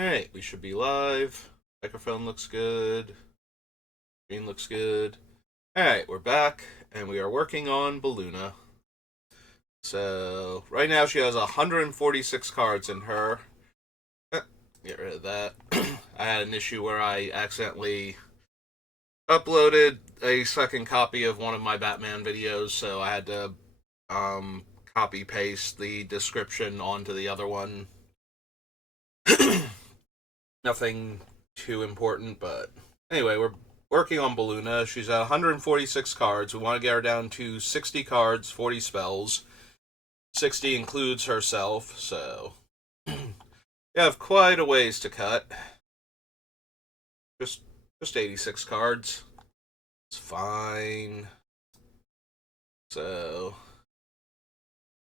Alright, we should be live. Microphone looks good. Screen looks good. Alright, we're back, and we are working on Beluna. So, right now she has 146 cards in her. Get rid of that. I had an issue where I accidentally uploaded a second copy of one of my Batman videos, so I had to um, copy paste the description onto the other one. Nothing too important, but anyway, we're working on Beluna. She's at 146 cards. We want to get her down to 60 cards, 40 spells. 60 includes herself, so we have quite a ways to cut. Just just 86 cards. It's fine. So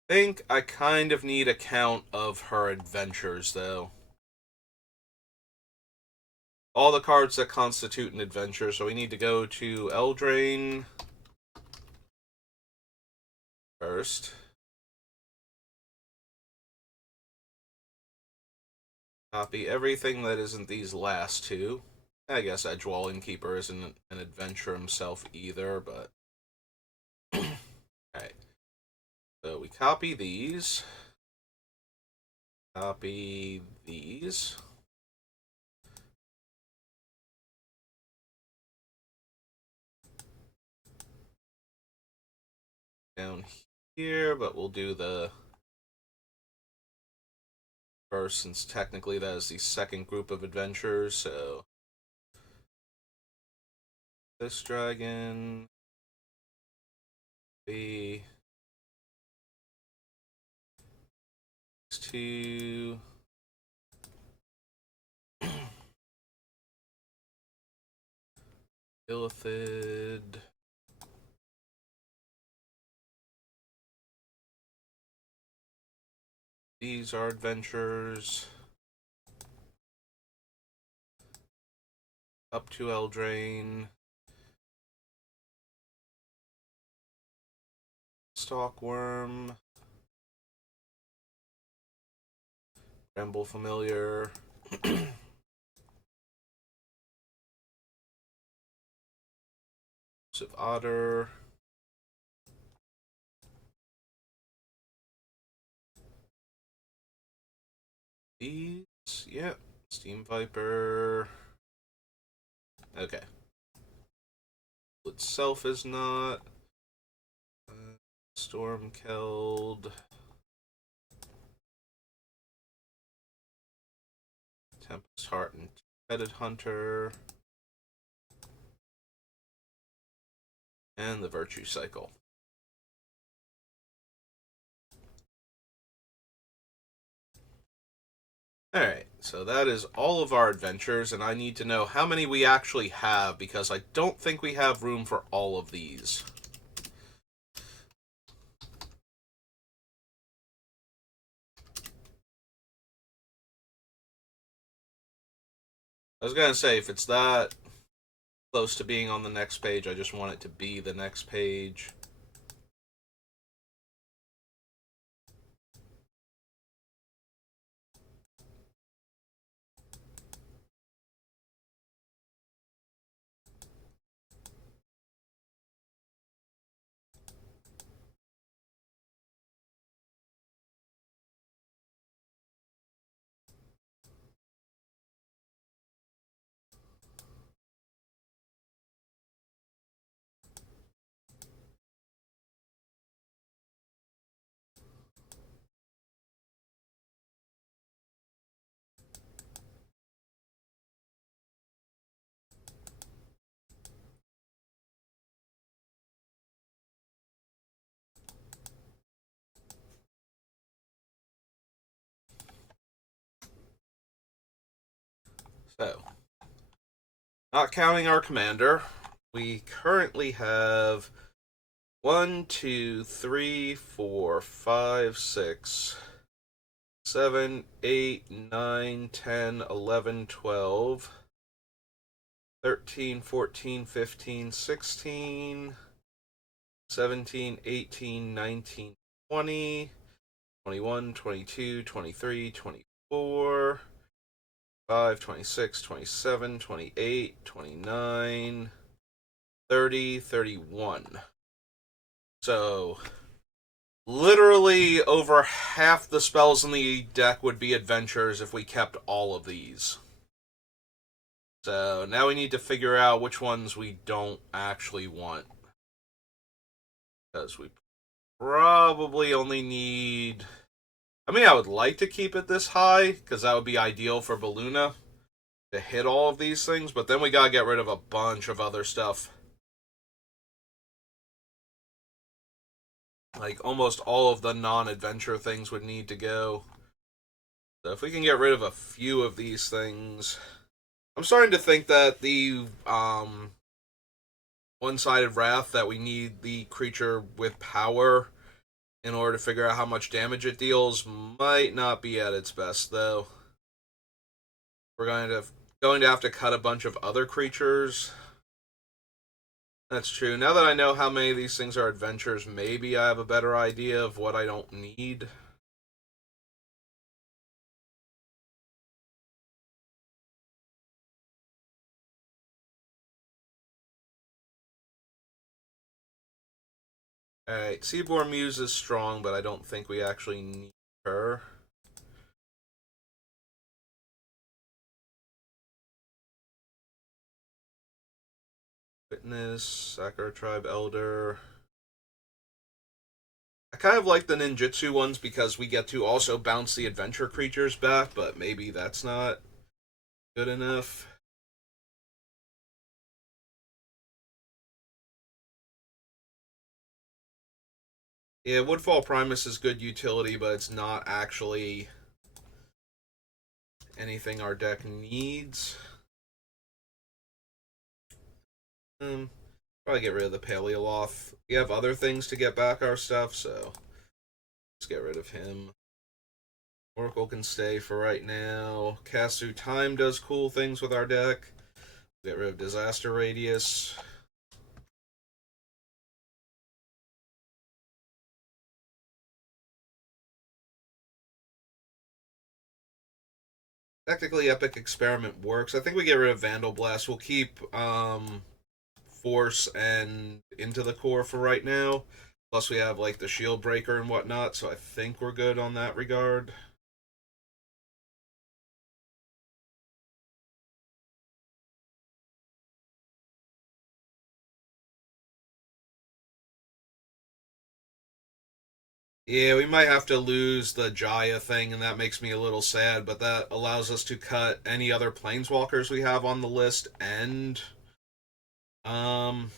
I think I kind of need a count of her adventures though. All the cards that constitute an adventure, so we need to go to Eldraine first. Copy everything that isn't these last two. I guess Edgewall Innkeeper isn't an adventure himself either, but alright. So we copy these. Copy these. Down here, but we'll do the first since technically that is the second group of adventures, so this dragon, these two, Illithid, these are adventures, up to Eldraine, Stalkworm, Bramble Familiar, Otter, these, yep, Steam Viper, okay. Itself is not, Stormkeld, Tempest Heart and Headed Hunter, and the Virtue Cycle. Alright, so that is all of our adventures, and I need to know how many we actually have, because I don't think we have room for all of these. I was gonna say, if it's that close to being on the next page, I just want it to be the next page. So, not counting our commander, we currently have 1, 2, 3, 4, 5, 6, 7, 8, 9, 10, 11, 12, 13, 14, 15, 16, 17, 18, 19, 20, 21, 22, 23, 24, 5, 26, 27, 28, 29, 30, 31. So, literally over half the spells in the deck would be adventures if we kept all of these. So, now we need to figure out which ones we don't actually want. Because we probably only need... I mean, I would like to keep it this high, because that would be ideal for Beluna to hit all of these things, but then we gotta get rid of a bunch of other stuff. Like, almost all of the non-adventure things would need to go. So if we can get rid of a few of these things... I'm starting to think that the one-sided wrath, that we need the creature with power in order to figure out how much damage it deals, might not be at its best, though. We're going to have to cut a bunch of other creatures. That's true. Now that I know how many of these things are adventures, maybe I have a better idea of what I don't need. Alright, Seaborn Muse is strong, but I don't think we actually need her. Witness, Sakura Tribe Elder. I kind of like the ninjutsu ones because we get to also bounce the adventure creatures back, but maybe that's not good enough. Yeah, Woodfall Primus is good utility, but it's not actually anything our deck needs. Probably get rid of the Paleoloth. We have other things to get back our stuff, so let's get rid of him. Oracle can stay for right now. Cast Through Time does cool things with our deck. Get rid of Disaster Radius. Technically, Epic Experiment works. I think we get rid of Vandal Blast. We'll keep Force and Into the Core for right now. Plus, we have like the Shield Breaker and whatnot, so I think we're good on that regard. Yeah, we might have to lose the Jaya thing, and that makes me a little sad, but that allows us to cut any other Planeswalkers we have on the list and um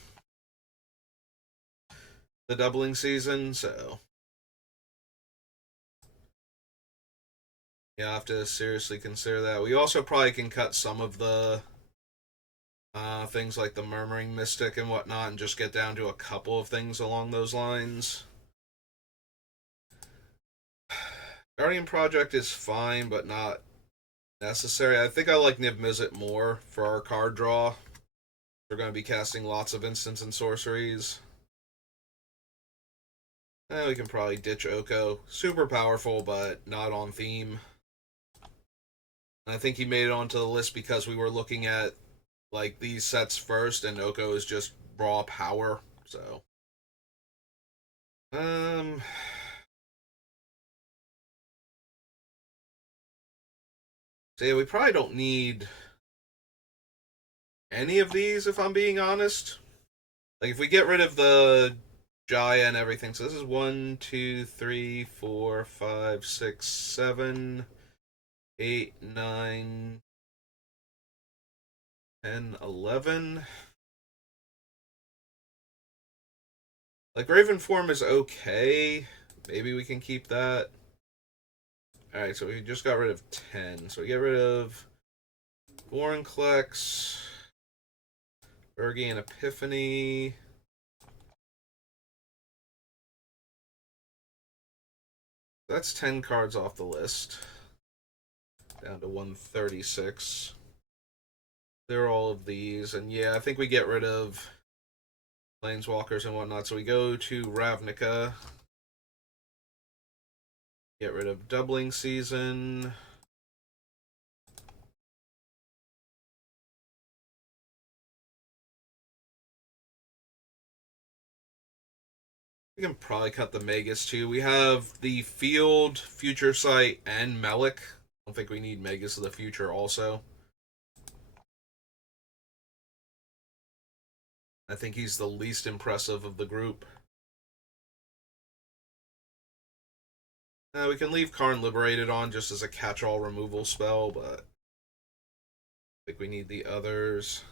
the doubling season, so yeah, I'll have to seriously consider that. We also probably can cut some of the things like the Murmuring Mystic and whatnot and just get down to a couple of things along those lines. Guardian Project is fine, but not necessary. I think I like Niv Mizzet more for our card draw. We're going to be casting lots of instants and sorceries. We can probably ditch Oko. Super powerful, but not on theme. And I think he made it onto the list because we were looking at like these sets first, and Oko is just raw power. So, so yeah, we probably don't need any of these if I'm being honest. Like if we get rid of the Jaya and everything, so this is 1, 2, 3, 4, 5, 6, 7, 8, 9, 10, 11. Like Raven Form is okay. Maybe we can keep that. Alright, so we just got rid of 10. So we get rid of Vorinclex, Bergian Epiphany. That's 10 cards off the list. Down to 136. There are all of these. And yeah, I think we get rid of Planeswalkers and whatnot. So we go to Ravnica. Get rid of Doubling Season. We can probably cut the Magus too. We have the Field, Future Sight, and Melik. I don't think we need Magus of the Future also. I think he's the least impressive of the group. We can leave Karn Liberated on just as a catch-all removal spell, but I think we need the others.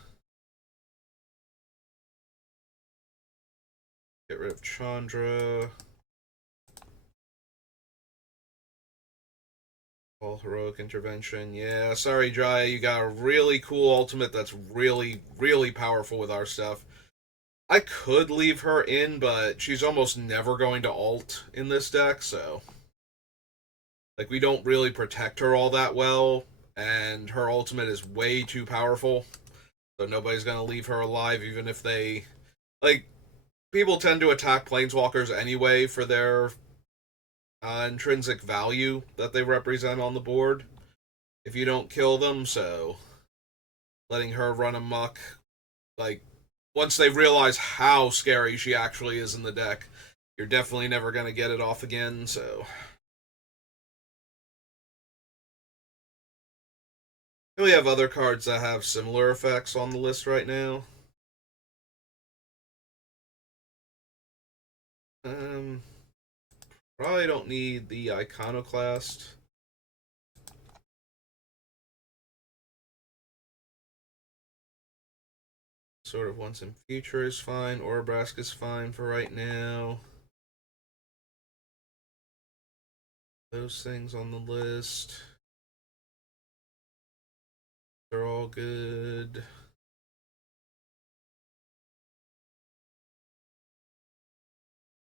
Get rid of Chandra. All Heroic Intervention. Yeah, sorry, Jaya, you got a really cool ultimate that's really, really powerful with our stuff. I could leave her in, but she's almost never going to ult in this deck, so... Like, we don't really protect her all that well, and her ultimate is way too powerful, so nobody's gonna leave her alive, even if they... Like, people tend to attack Planeswalkers anyway for their intrinsic value that they represent on the board if you don't kill them, so letting her run amok, like, once they realize how scary she actually is in the deck, you're definitely never going to get it off again, so... And we have other cards that have similar effects on the list right now. Probably don't need the Iconoclast. Sort of Once in Future is fine. Orabrask is fine for right now. Those things on the list. They're all good.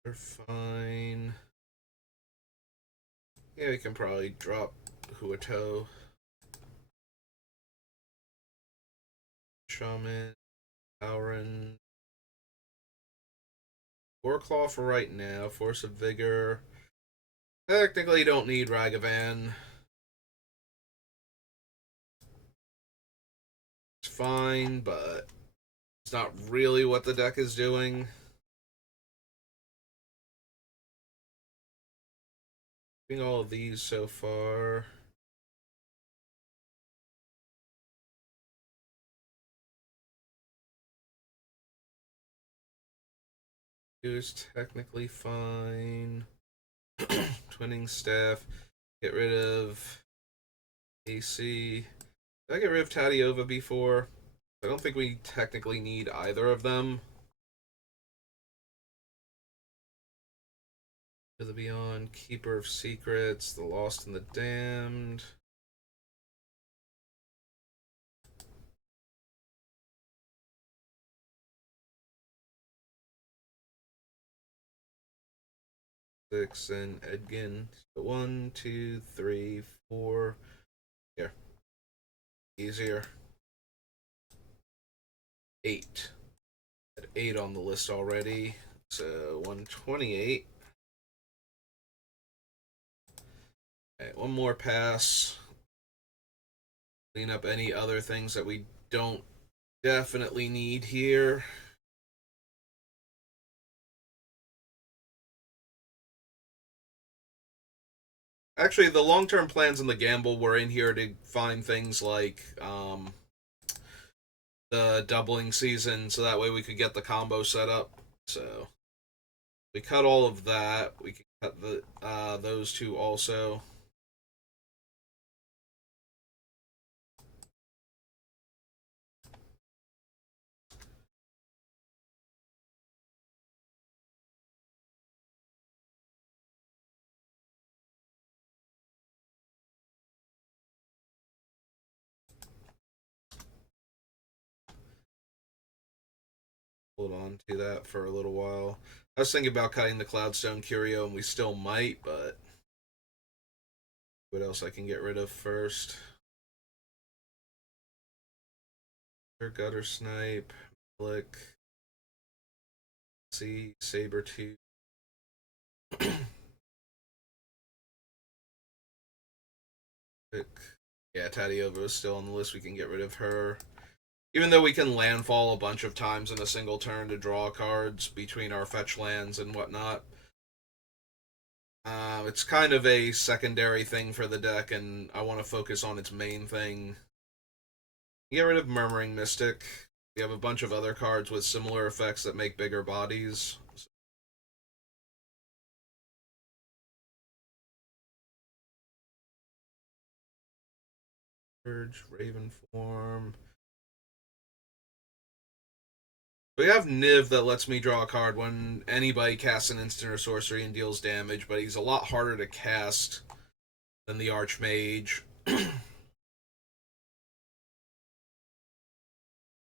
They're fine. Yeah, we can probably drop Huato. Shaman. Auron. Warclaw for right now. Force of Vigor. Technically don't need Ragavan. It's fine, but it's not really what the deck is doing. Doing all of these so far. Is technically fine. Twinning Staff. Get rid of AC. Did I get rid of Tadiova before? I don't think we technically need either of them. To the Beyond, Keeper of Secrets, The Lost and the Damned. Six and Edgin. So 1, 2, 3, 4. Here. Easier. 8. Had 8 on the list already. So 128. Okay, one more pass. Clean up any other things that we don't definitely need here. Actually, the long-term plans in the gamble were in here to find things like the doubling season, so that way we could get the combo set up. So we cut all of that. We can cut the those two also. Hold on to that for a little while. I was thinking about cutting the Cloudstone Curio, and we still might, but what else I can get rid of first? Gutter Snipe, Lick, see, Sabertooth. Yeah, Tadiova is still on the list. We can get rid of her. Even though we can landfall a bunch of times in a single turn to draw cards between our fetch lands and whatnot, it's kind of a secondary thing for the deck, and I want to focus on its main thing. Get rid of Murmuring Mystic. We have a bunch of other cards with similar effects that make bigger bodies. Urge, Raven Form. We have Niv that lets me draw a card when anybody casts an instant or sorcery and deals damage, but he's a lot harder to cast than the Archmage.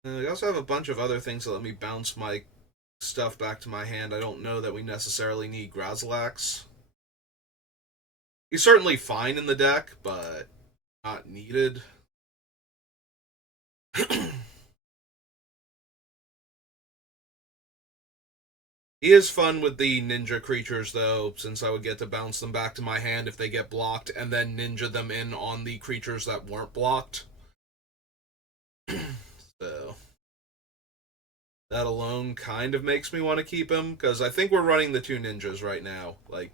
We also have a bunch of other things that let me bounce my stuff back to my hand. I don't know that we necessarily need Grazalax. He's certainly fine in the deck, but not needed. He is fun with the ninja creatures, though, since I would get to bounce them back to my hand if they get blocked, and then ninja them in on the creatures that weren't blocked. So that alone kind of makes me want to keep him, because I think we're running the two ninjas right now. Like,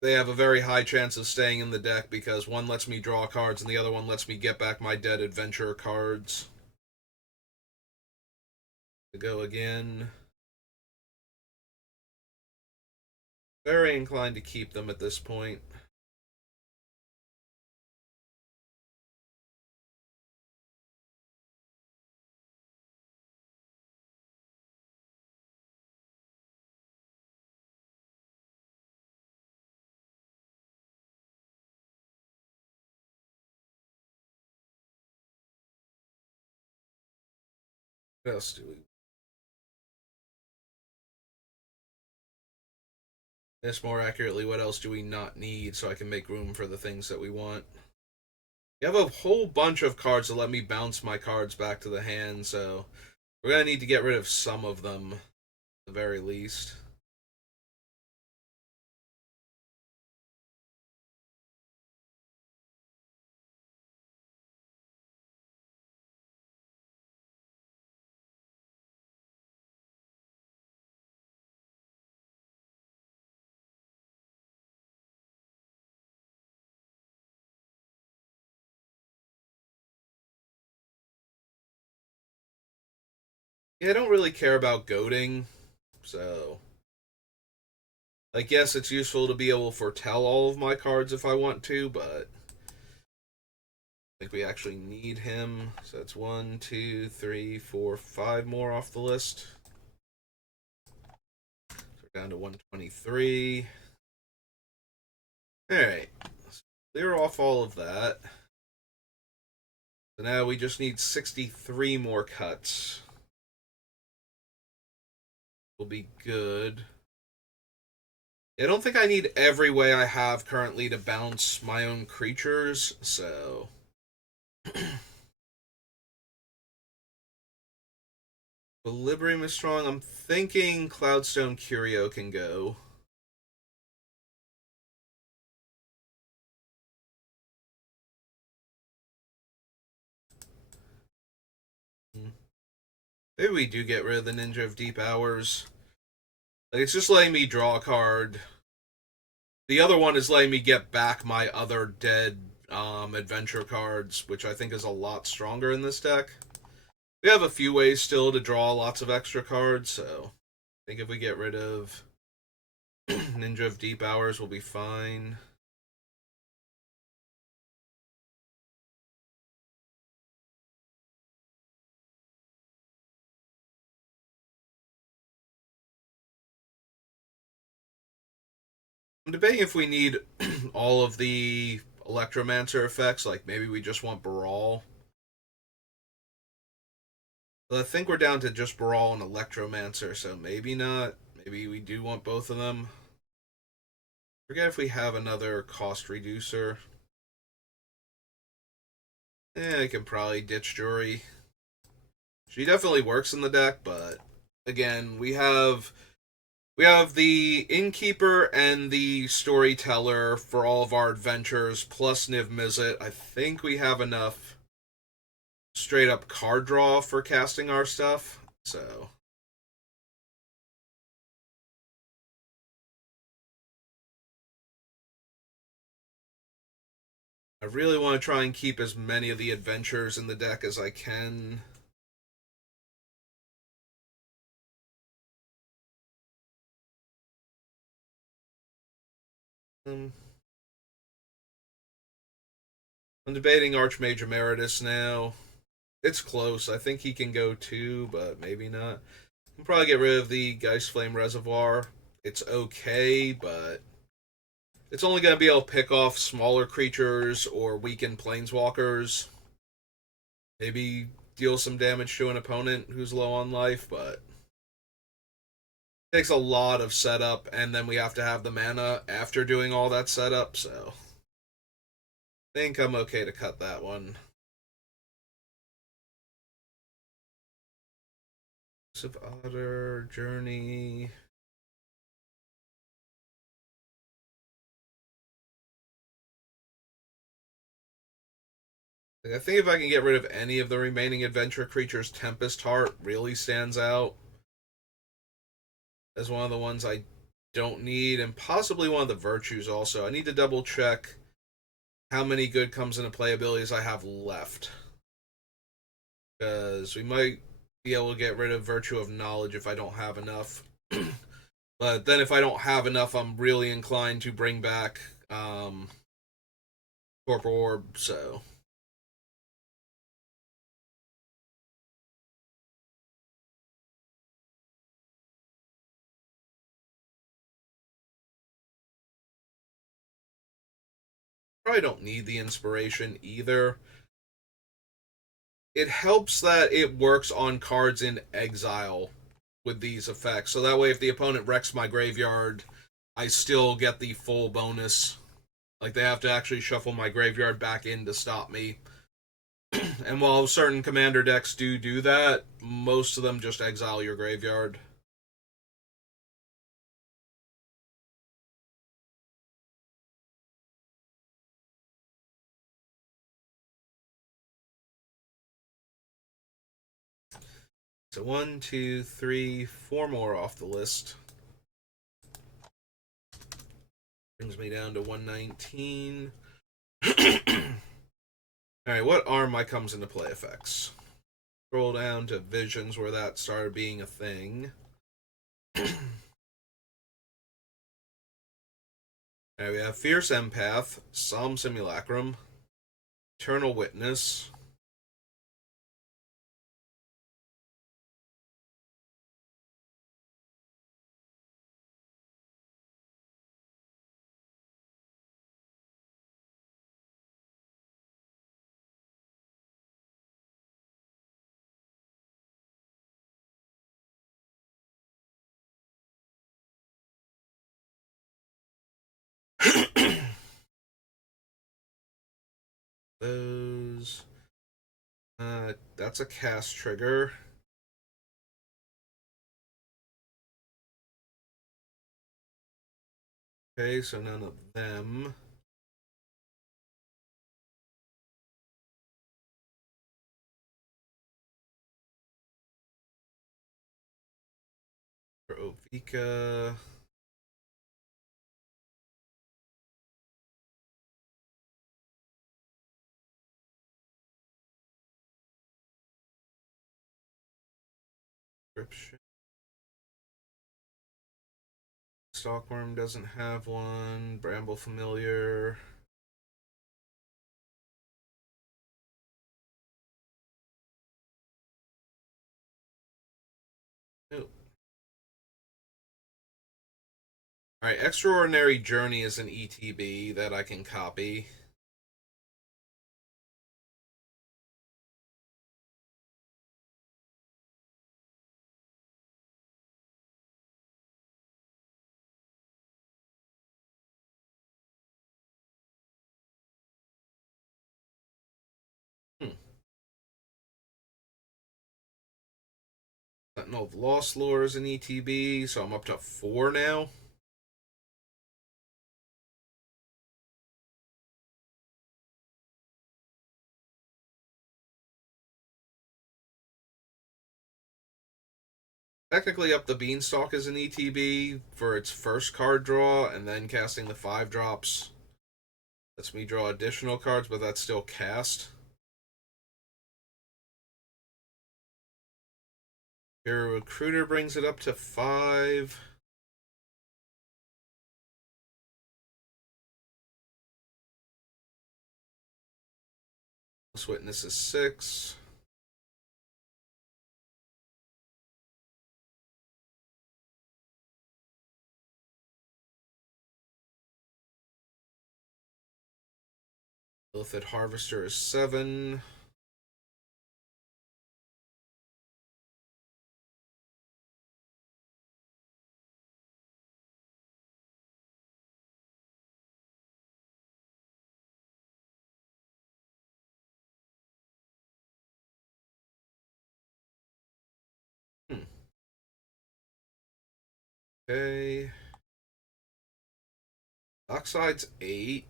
they have a very high chance of staying in the deck because one lets me draw cards and the other one lets me get back my dead adventure cards. To go again. Very inclined to keep them at this point. What else do we? This more accurately, what else do we not need so I can make room for the things that we want? You have a whole bunch of cards that let me bounce my cards back to the hand, so we're going to need to get rid of some of them, at the very least. Yeah, I don't really care about goading, so... Like, yes, it's useful to be able to foretell all of my cards if I want to, but... I think we actually need him. So that's 1, 2, 3, 4, 5 more off the list. So we're down to 123. Alright. Clear off all of that. So now we just need 63 more cuts. Will be good. I don't think I need every way I have currently to bounce my own creatures, so... Equilibrium is strong. I'm thinking Cloudstone Curio can go. Maybe we do get rid of the Ninja of Deep Hours. Like, it's just letting me draw a card. The other one is letting me get back my other dead adventure cards, which I think is a lot stronger in this deck. We have a few ways still to draw lots of extra cards, so I think if we get rid of Ninja of Deep Hours, we'll be fine. I'm debating if we need all of the Electromancer effects, like maybe we just want Brawl. But I think we're down to just Brawl and Electromancer, so maybe not. Maybe we do want both of them. Forget if we have another cost reducer. I can probably ditch Jury. She definitely works in the deck, but again, we have the Innkeeper and the Storyteller for all of our adventures, plus Niv Mizzet. I think we have enough straight up card draw for casting our stuff. So I really want to try and keep as many of the adventures in the deck as I can. Um, I'm debating Archmage Emeritus now. It's close. I think he can go 2, but maybe not. I'll probably get rid of the Geist Flame Reservoir. It's okay, but it's only going to be able to pick off smaller creatures or weaken planeswalkers. Maybe deal some damage to an opponent who's low on life, but it takes a lot of setup, and then we have to have the mana after doing all that setup, so I think I'm okay to cut that one. Of Otter, Journey. Like, I think if I can get rid of any of the remaining adventure creatures, Tempest Heart really stands out as one of the ones I don't need, and possibly one of the virtues also. I need to double check how many good comes into play abilities I have left. Because we might be able to get rid of Virtue of Knowledge if I don't have enough. But then if I don't have enough, I'm really inclined to bring back Torpor Orb, so probably don't need the inspiration either. It helps that it works on cards in exile with these effects. So that way, if the opponent wrecks my graveyard, I still get the full bonus. Like, they have to actually shuffle my graveyard back in to stop me. And while certain commander decks do that, most of them just exile your graveyard. So 1, 2, 3, 4 more off the list. Brings me down to 119. Alright, what Arm comes into play effects? Scroll down to Visions where that started being a thing. Alright, we have Fierce Empath, Solemn Simulacrum, Eternal Witness, those. That's a cast trigger. Okay, so none of them. For Ovika. Description. Stalkworm doesn't have one. Bramble Familiar. Nope. Alright, Extraordinary Journey is an ETB that I can copy. Hmm. Sentinel of Lost Lore is an ETB, so I'm up to 4 now. Technically, Up the Beanstalk is an ETB for its first card draw, and then casting the 5 drops lets me draw additional cards, but that's still cast. Your Recruiter brings it up to 5. This Witness is 6. Illithid Harvester is 7. Okay. Dockside's 8.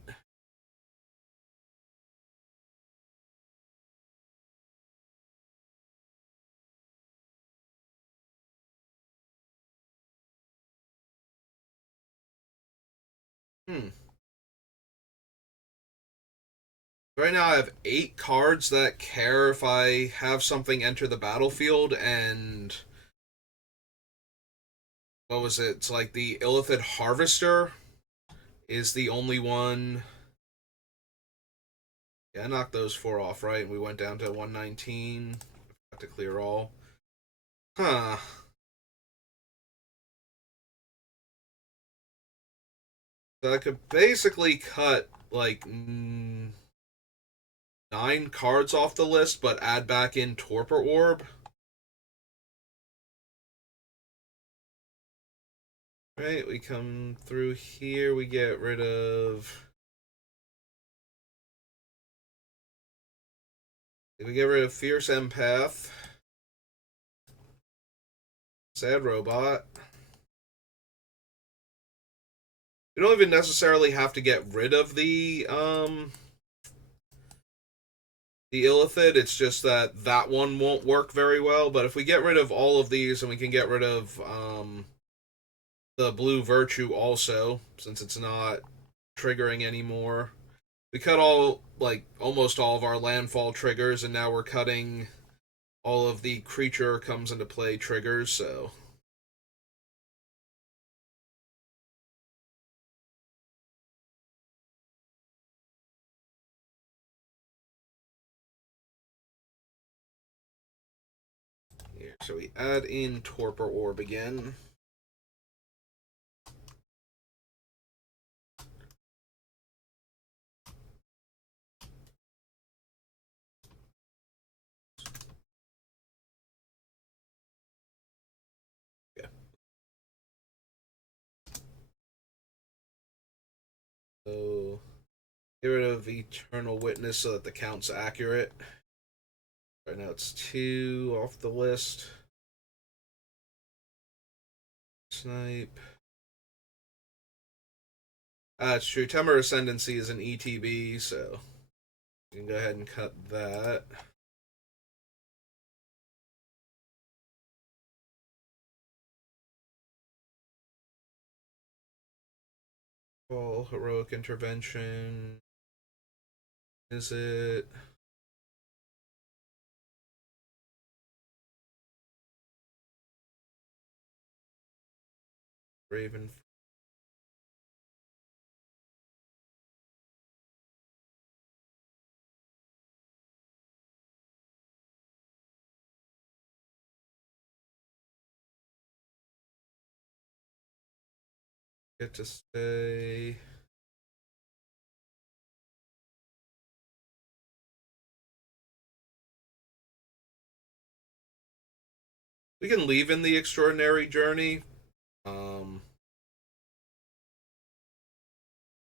Right now I have 8 cards that care if I have something enter the battlefield, and what was it? It's like the Illithid Harvester is the only one. Yeah, I knocked those 4 off, right? And we went down to 119. Got to clear all. Huh. So I could basically cut like 9 cards off the list, but add back in Torpor Orb. Right, we come through here, we get rid of... We get rid of Fierce Empath. Sad Robot. We don't even necessarily have to get rid of the Illithid. It's just that that one won't work very well. But if we get rid of all of these, and we can get rid of the Blue Virtue also, since it's not triggering anymore. We cut almost all of our landfall triggers, and now we're cutting all of the creature comes into play triggers, so... Here, so we add in Torpor Orb again. So, get rid of Eternal Witness so that the count's accurate. Right now it's 2 off the list. Snipe. It's true. Temur Ascendancy is an ETB, so you can go ahead and cut that. All Heroic Intervention. Is it? Raven. Get to stay. We can leave in the Extraordinary Journey.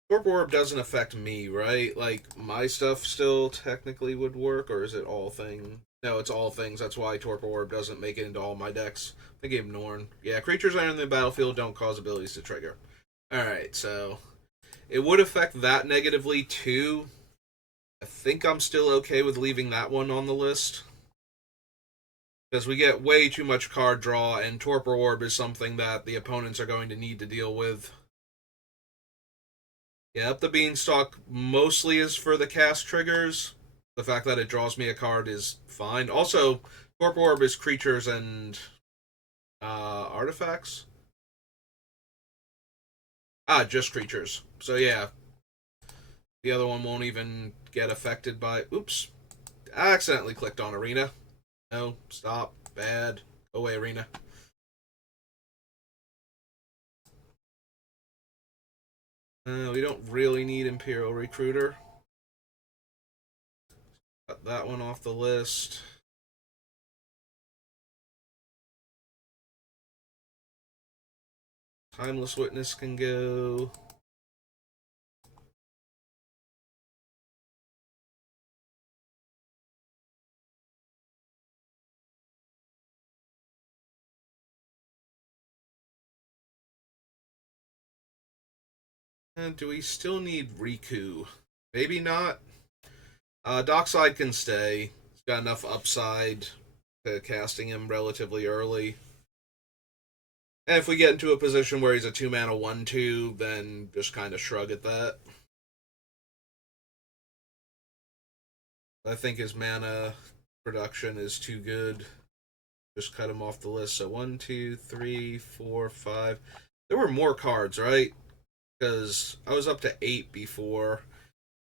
Torpor Orb doesn't affect me, right? Like, my stuff still technically would work, or is it all things? No, it's all things. That's why Torpor Orb doesn't make it into all my decks. I think Gabe Norn. Yeah, creatures that are in the battlefield don't cause abilities to trigger. Alright, so it would affect that negatively too. I think I'm still okay with leaving that one on the list. because we get way too much card draw, and Torpor Orb is something that the opponents are going to need to deal with. Yeah, up the Beanstalk mostly is for the cast triggers. The fact that it draws me a card is fine. Also, Torpor Orb is creatures and artifacts. Just creatures. So yeah, the other one won't even get affected by. Oops, I accidentally clicked on Arena. No, stop. Bad. Go away, Arena. We don't really need Imperial Recruiter. Cut that one off the list. Timeless Witness can go. And do we still need Riku? Maybe not. Dockside can stay. He's got enough upside to casting him relatively early. And if we get into a position where he's a 2-mana 1/2, then just kind of shrug at that. I think his mana production is too good. Just cut him off the list. So 1, 2, 3, 4, 5. There were more cards, right? Because I was up to 8 before,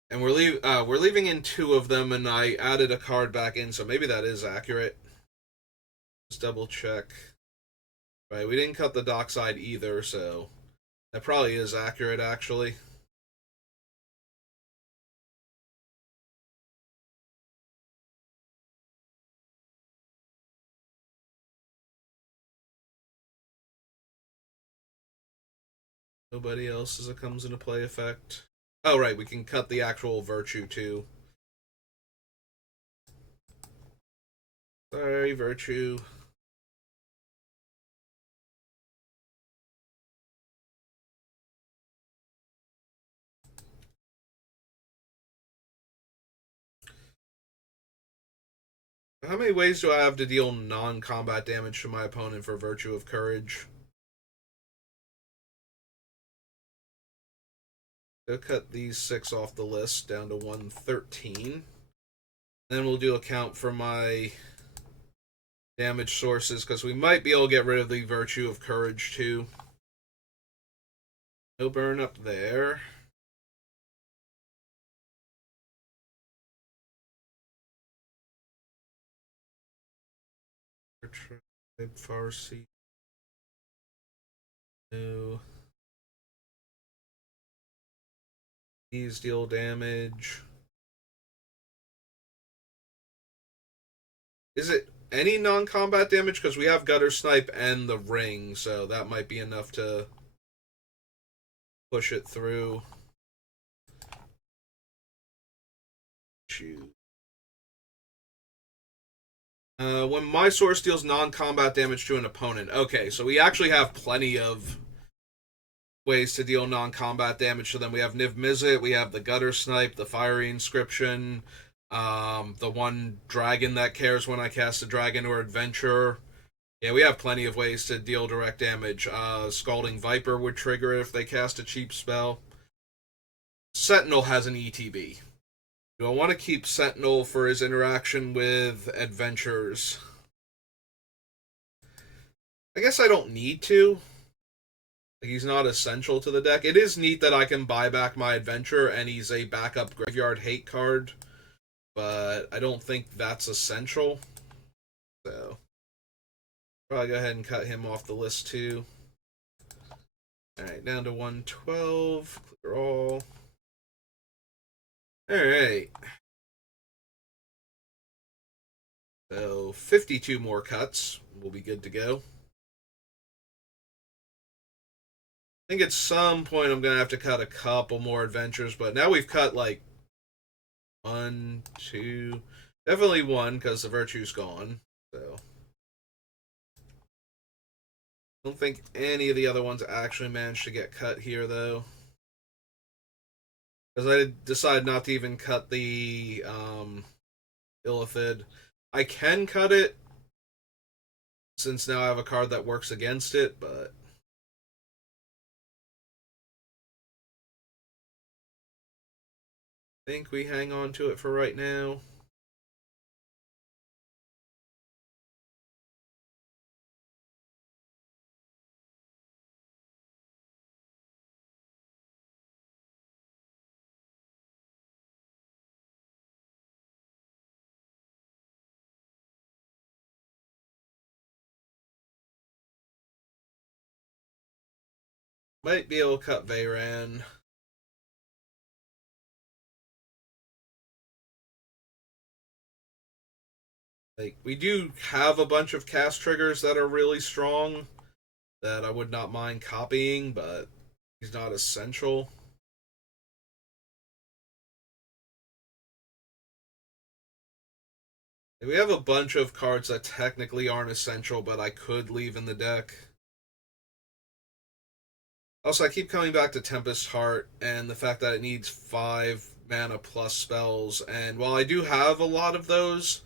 and we're leaving in 2 of them, and I added a card back in, so maybe that is accurate. Just double check. Right, we didn't cut the dockside either, so that probably is accurate, actually. Nobody else as it comes into play effect. Oh, right, we can cut the actual virtue, too. Sorry, virtue. How many ways do I have to deal non-combat damage to my opponent for Virtue of Courage? Go cut these 6 off the list down to 113. Then we'll do a count for my damage sources, because we might be able to get rid of the Virtue of Courage too. No burn up there. Farsi. No. These deal damage. Is it any non-combat damage? Because we have Gutter Snipe and the Ring, so that might be enough to push it through. Shoot. When my source deals non-combat damage to an opponent. Okay, so we actually have plenty of ways to deal non-combat damage to them. We have Niv Mizzet, we have the Gutter Snipe, the Fiery Inscription, the one dragon that cares when I cast a dragon or adventure. Yeah, we have plenty of ways to deal direct damage. Scalding Viper would trigger it if they cast a cheap spell. Sentinel has an ETB. Do I want to keep Sentinel for his interaction with adventures? I guess I don't need to. Like, he's not essential to the deck. It is neat that I can buy back my adventure and he's a backup graveyard hate card, but I don't think that's essential. So, probably go ahead and cut him off the list too. Alright, down to 112. Clear all. Alright. So, 52 more cuts. We'll be good to go. I think at some point I'm going to have to cut a couple more adventures, but now we've cut like 1, 2, definitely 1 because the virtue's gone. So, I don't think any of the other ones actually managed to get cut here though. Because I decided not to even cut the Illithid. I can cut it, since now I have a card that works against it, but I think we hang on to it for right now. Might be able to cut Veyran. Like, we do have a bunch of cast triggers that are really strong that I would not mind copying, but he's not essential. We have a bunch of cards that technically aren't essential, but I could leave in the deck. Also, I keep coming back to Tempest Heart and the fact that it needs 5 mana plus spells, and while I do have a lot of those,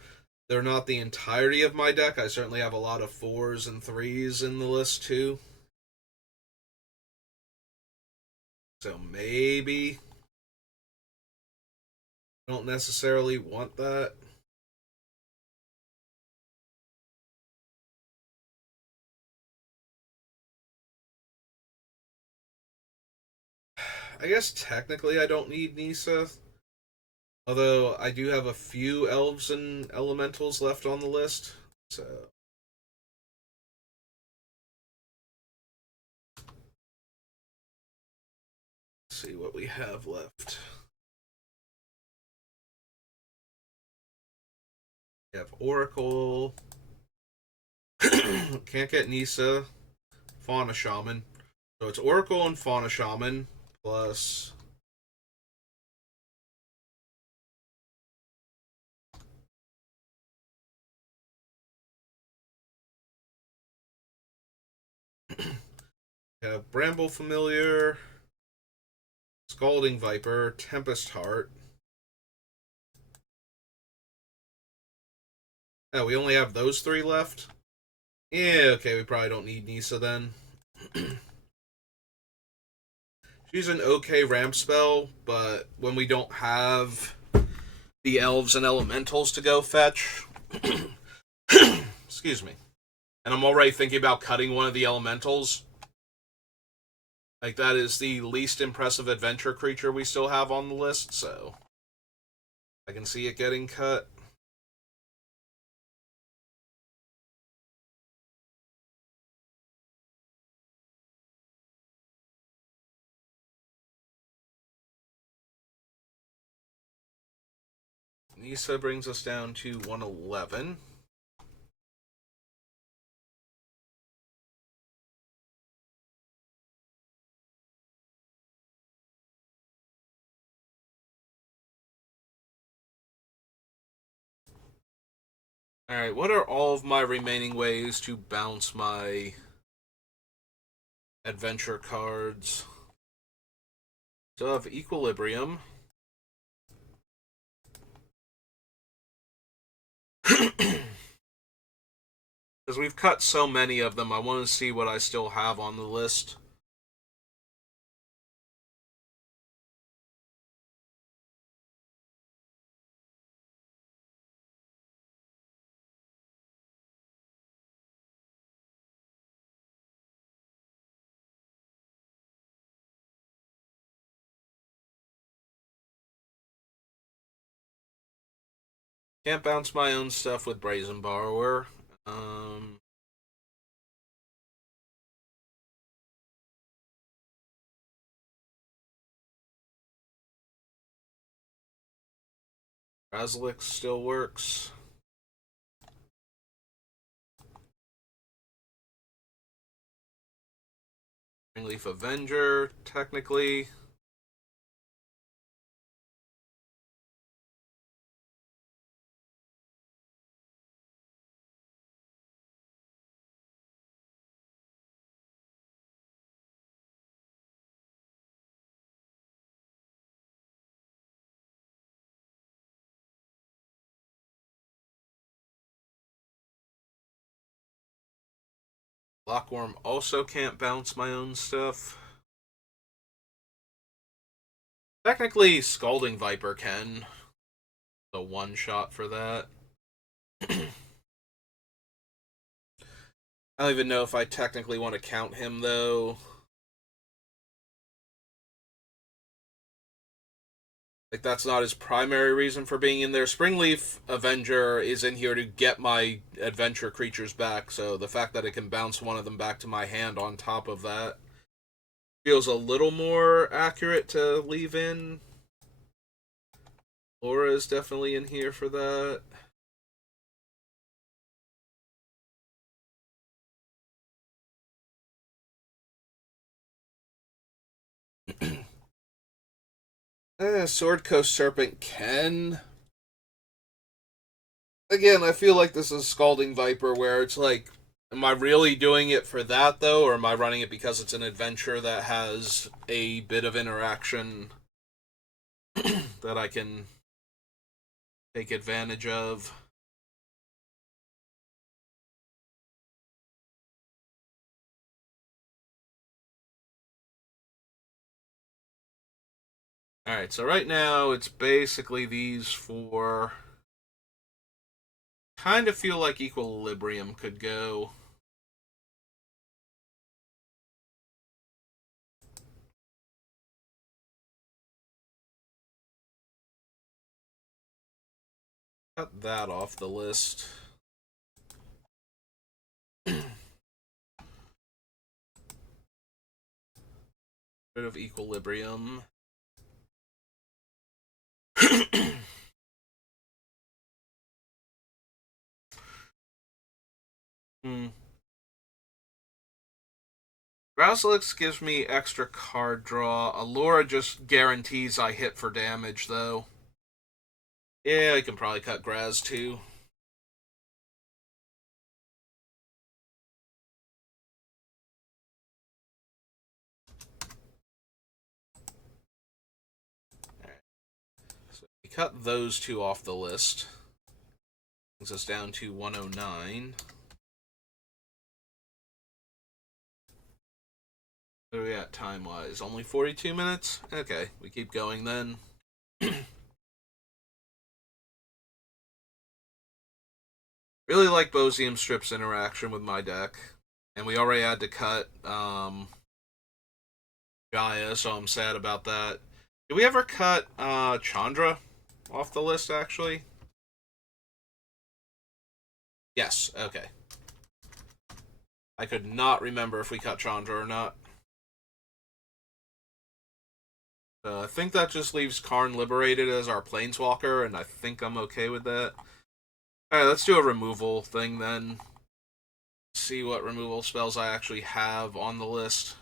they're not the entirety of my deck. I certainly have a lot of 4s and 3s in the list too. So maybe I don't necessarily want that. I guess technically I don't need Nisa. Although I do have a few elves and elementals left on the list. So let's see what we have left. We have Oracle. Can't get Nisa. Fauna Shaman. So it's Oracle and Fauna Shaman plus we have Bramble Familiar, Scalding Viper, Tempest Heart. Oh, we only have those 3 left? Yeah, okay, we probably don't need Nisa then. She's an okay ramp spell, but when we don't have the elves and elementals to go fetch, excuse me, and I'm already thinking about cutting one of the elementals, like that is the least impressive adventure creature we still have on the list, so I can see it getting cut. Nisa brings us down to 111. Alright, what are all of my remaining ways to bounce my adventure cards? So I have Equilibrium. Because we've cut so many of them, I want to see what I still have on the list. Can't bounce my own stuff with Brazen Borrower. Um, Razlik still works. Ringleaf Avenger, technically. Lockworm also can't bounce my own stuff. Technically, Scalding Viper can. The one shot for that. I don't even know if I technically want to count him, though. Like, that's not his primary reason for being in there. Springleaf Avenger is in here to get my adventure creatures back, so the fact that it can bounce one of them back to my hand on top of that feels a little more accurate to leave in. Laura is definitely in here for that. Sword Coast Serpent can. Again, I feel like this is Scalding Viper, where it's like, am I really doing it for that, though, or am I running it because it's an adventure that has a bit of interaction that I can take advantage of? Alright, so right now it's basically these four. Kind of feel like Equilibrium could go. Cut that off the list. Rid of Equilibrium. Hmm. Graslix gives me extra card draw. Allura just guarantees I hit for damage, though. Yeah, I can probably cut Graz, too. Alright. So we cut those two off the list. Brings us down to 109. What are we at time-wise? Only 42 minutes? Okay, we keep going then. Really like Bosium Strip's interaction with my deck. And we already had to cut Gaia, so I'm sad about that. Did we ever cut Chandra off the list, actually? Yes, okay. I could not remember if we cut Chandra or not. I think that just leaves Karn Liberated as our Planeswalker, and I think I'm okay with that. Alright, let's do a removal thing then. See what removal spells I actually have on the list.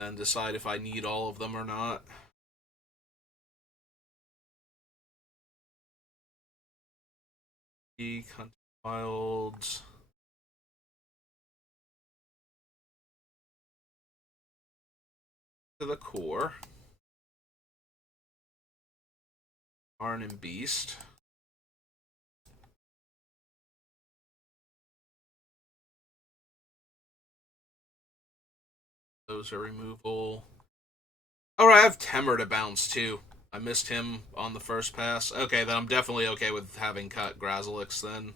And decide if I need all of them or not. Hunt Wilds. To the core. Arn and Beast. Those are removal. Oh, I have Temur to bounce too. I missed him on the first pass. Okay, then I'm definitely okay with having cut Grazalix then.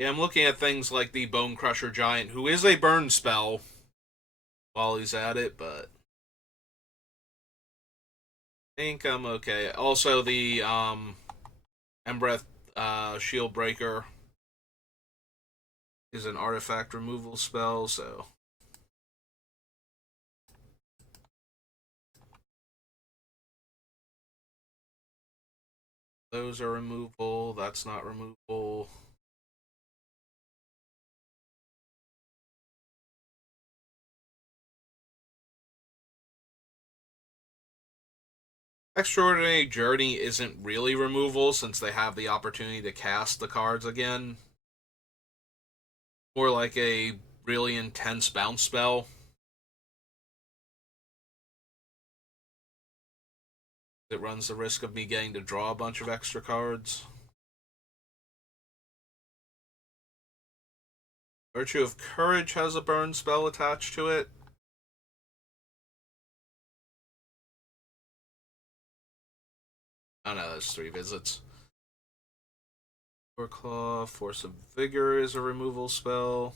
Yeah, I'm looking at things like the Bone Crusher Giant, who is a burn spell while he's at it, but I think I'm okay. Also, the Embreth Shield Breaker is an artifact removal spell, so those are removal. That's not removal. Extraordinary Journey isn't really removal since they have the opportunity to cast the cards again. More like a really intense bounce spell. It runs the risk of me getting to draw a bunch of extra cards. Virtue of Courage has a burn spell attached to it. Oh no, that's 3 visits. Claw, Force of Vigor is a removal spell.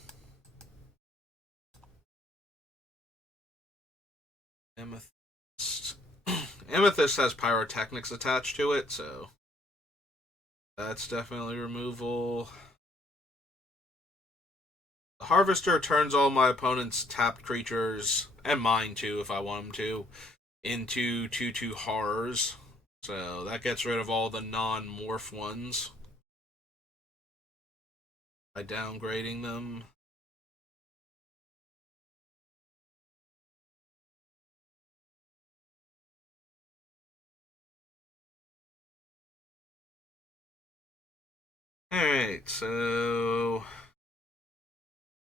Amethyst. Amethyst has Pyrotechnics attached to it, so that's definitely removal. The Harvester turns all my opponent's tapped creatures, and mine too if I want them to, into 2/2 horrors. So that gets rid of all the non-morph ones by downgrading them. Alright, so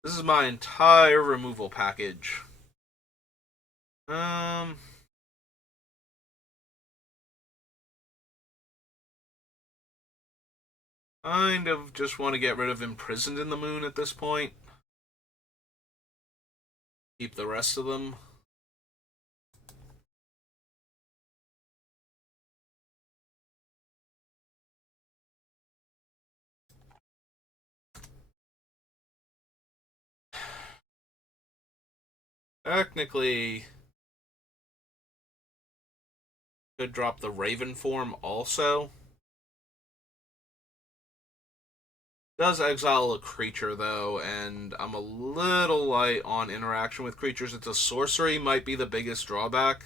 this is my entire removal package. Kind of just want to get rid of Imprisoned in the Moon at this point. Keep the rest of them. Technically, could drop the Raven form also. Does exile a creature though, and I'm a little light on interaction with creatures. It's a sorcery, might be the biggest drawback.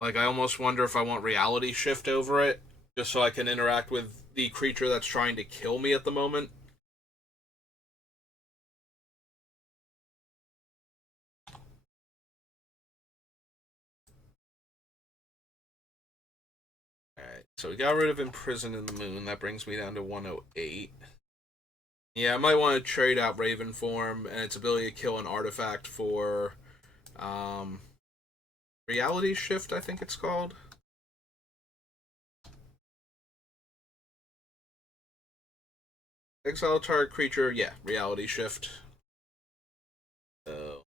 Like, I almost wonder if I want Reality Shift over it, just so I can interact with the creature that's trying to kill me at the moment. Alright, so we got rid of Imprisoned in the Moon. That brings me down to 108. Yeah, I might want to trade out Raven form and its ability to kill an artifact for Reality Shift, I think it's called. Exile target creature, yeah, Reality Shift. So,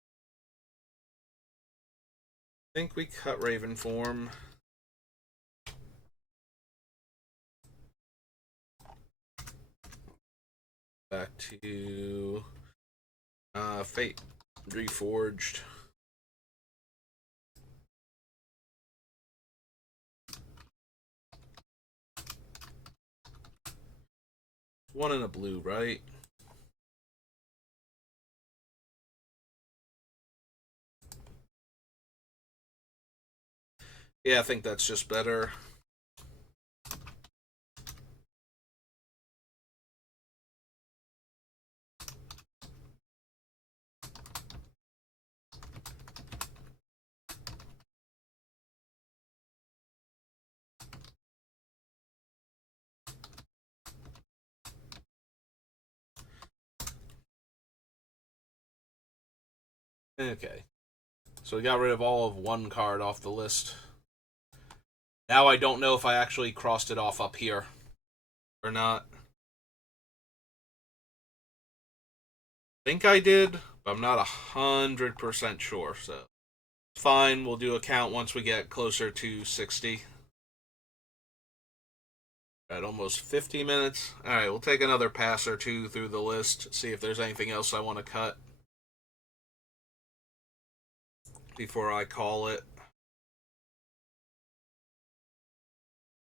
I think we cut Raven form. Back to Fate Reforged. One in a blue, right? Yeah, I think that's just better. Okay. So we got rid of all of one card off the list. Now I don't know if I actually crossed it off up here or not. I think I did, but I'm not 100% sure, so it's fine. We'll do a count once we get closer to 60. At almost 50 minutes. Alright, we'll take another pass or two through the list, see if there's anything else I want to cut before I call it.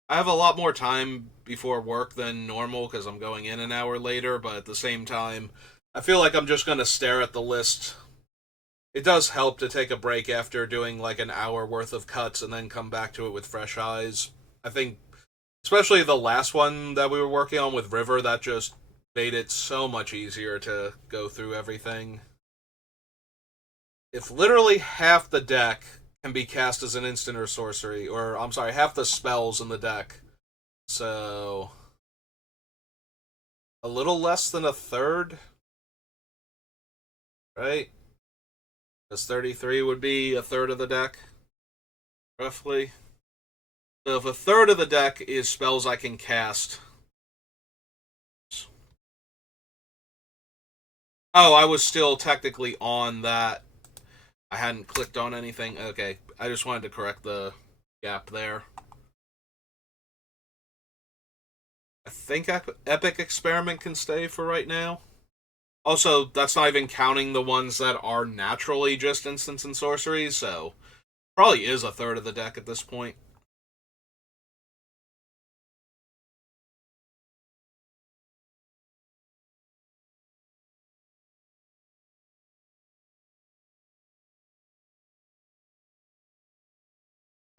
I have a lot more time before work than normal because I'm going in an hour later, but at the same time, I feel like I'm just going to stare at the list. It does help to take a break after doing like an hour worth of cuts and then come back to it with fresh eyes. I think especially the last one that we were working on with River, that just made it so much easier to go through everything. If literally half the deck can be cast as an instant or sorcery, or I'm sorry, half the spells in the deck. So a little less than a third, right? Because 33 would be a third of the deck, roughly. So if a third of the deck is spells I can cast. Oh, I was still technically on that. I hadn't clicked on anything. Okay, I just wanted to correct the gap there. I think Epic Experiment can stay for right now. Also, that's not even counting the ones that are naturally just instants and sorceries, so probably is a third of the deck at this point.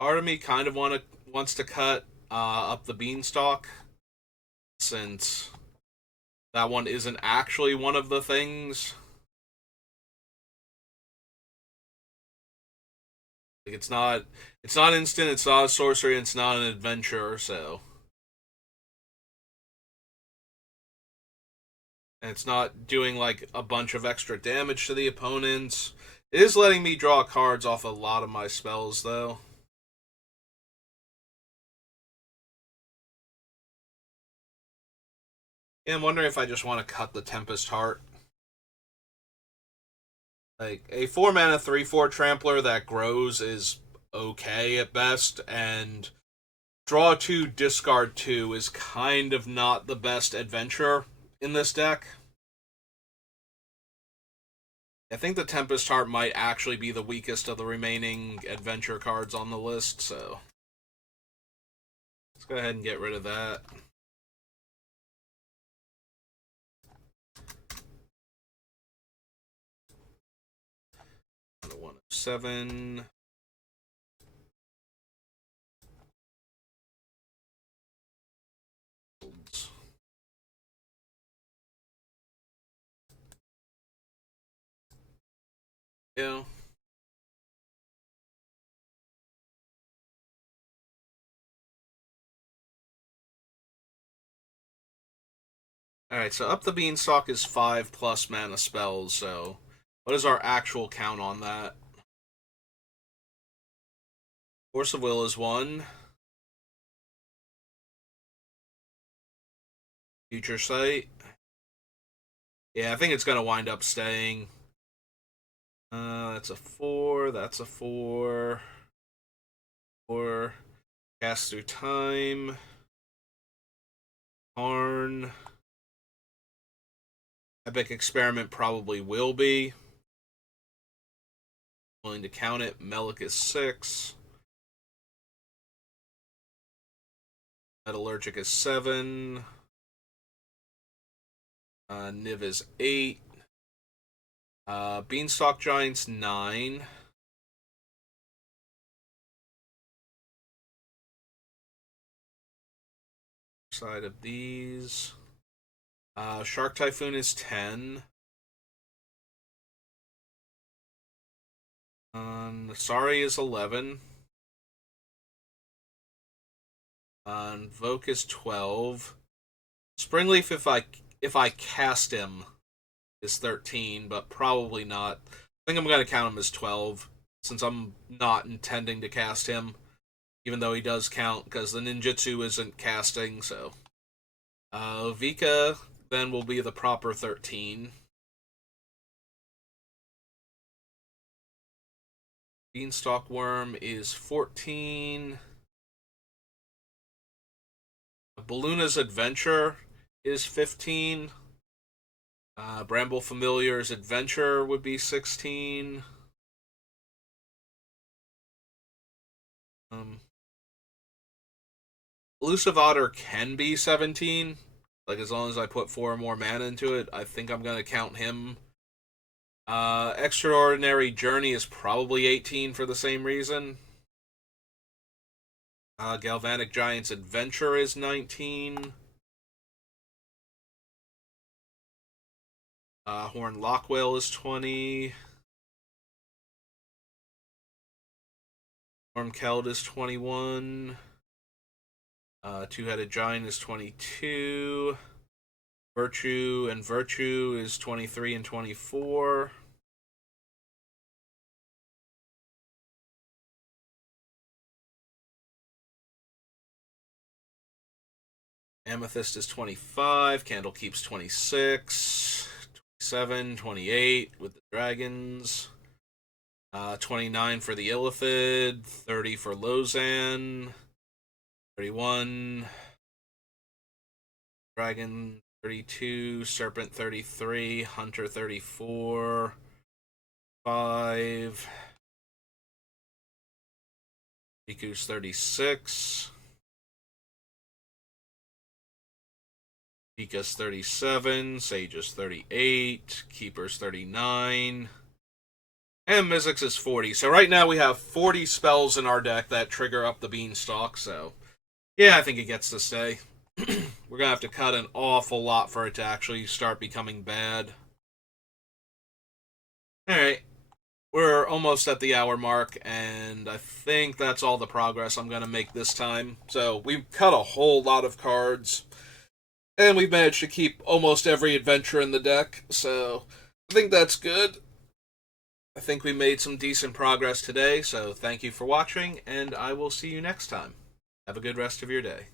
Part of me kind of wants to cut up the beanstalk, since that one isn't actually one of the things. Like it's not instant, it's not a sorcery, it's not an adventure, so and it's not doing like a bunch of extra damage to the opponents. It is letting me draw cards off a lot of my spells though. Yeah, I'm wondering if I just want to cut the Tempest Heart. Like a 4 mana 3/4 trampler that grows is okay at best, and draw 2, discard 2 is kind of not the best adventure in this deck. I think the Tempest Heart might actually be the weakest of the remaining adventure cards on the list, so let's go ahead and get rid of that. Another 107. Yeah. Alright, so Up the Beanstalk is 5 plus mana spells, so what is our actual count on that? Force of Will is 1. Future Sight. Yeah, I think it's going to wind up staying. That's a 4, that's a 4. 4. Cast Through Time. Harn. Epic Experiment probably will be. Willing to count it. Melik is 6. Metallurgic is 7. Niv is 8. Beanstalk Giant's 9. Side of these. Shark Typhoon is 10. Sorry is 11. Invoke is 12. Springleaf, if I cast him, is 13, but probably not. I think I'm gonna count him as 12, since I'm not intending to cast him, even though he does count because the ninjutsu isn't casting. So, Vika then will be the proper 13. Beanstalk Worm is 14. Beluna's Adventure is 15. Bramble Familiar's Adventure would be 16. Elusive Otter can be 17. Like, as long as I put 4 more mana into it, I think I'm going to count him. Extraordinary Journey is probably 18 for the same reason. Galvanic Giant's Adventure is 19. Horn Lockwell is 20. Ormkeld is 21. Two-Headed Giant is 22. Virtue is 23 and 24. Amethyst is 25. Candlekeep's 26. 27, 28 with the dragons. 29 for the Illithid. 30 for Lozan. 31. Dragon 32. Serpent 33. Hunter 34. 5. Riku's 36. Pika's 37, Sage's 38, Keeper's 39, and Mizzix is 40. So right now we have 40 spells in our deck that trigger up the Beanstalk, so yeah, I think it gets to stay. We're going to have to cut an awful lot for it to actually start becoming bad. Alright, we're almost at the hour mark, and I think that's all the progress I'm going to make this time. So we've cut a whole lot of cards. And we've managed to keep almost every adventure in the deck, so I think that's good. I think we made some decent progress today, so thank you for watching, and I will see you next time. Have a good rest of your day.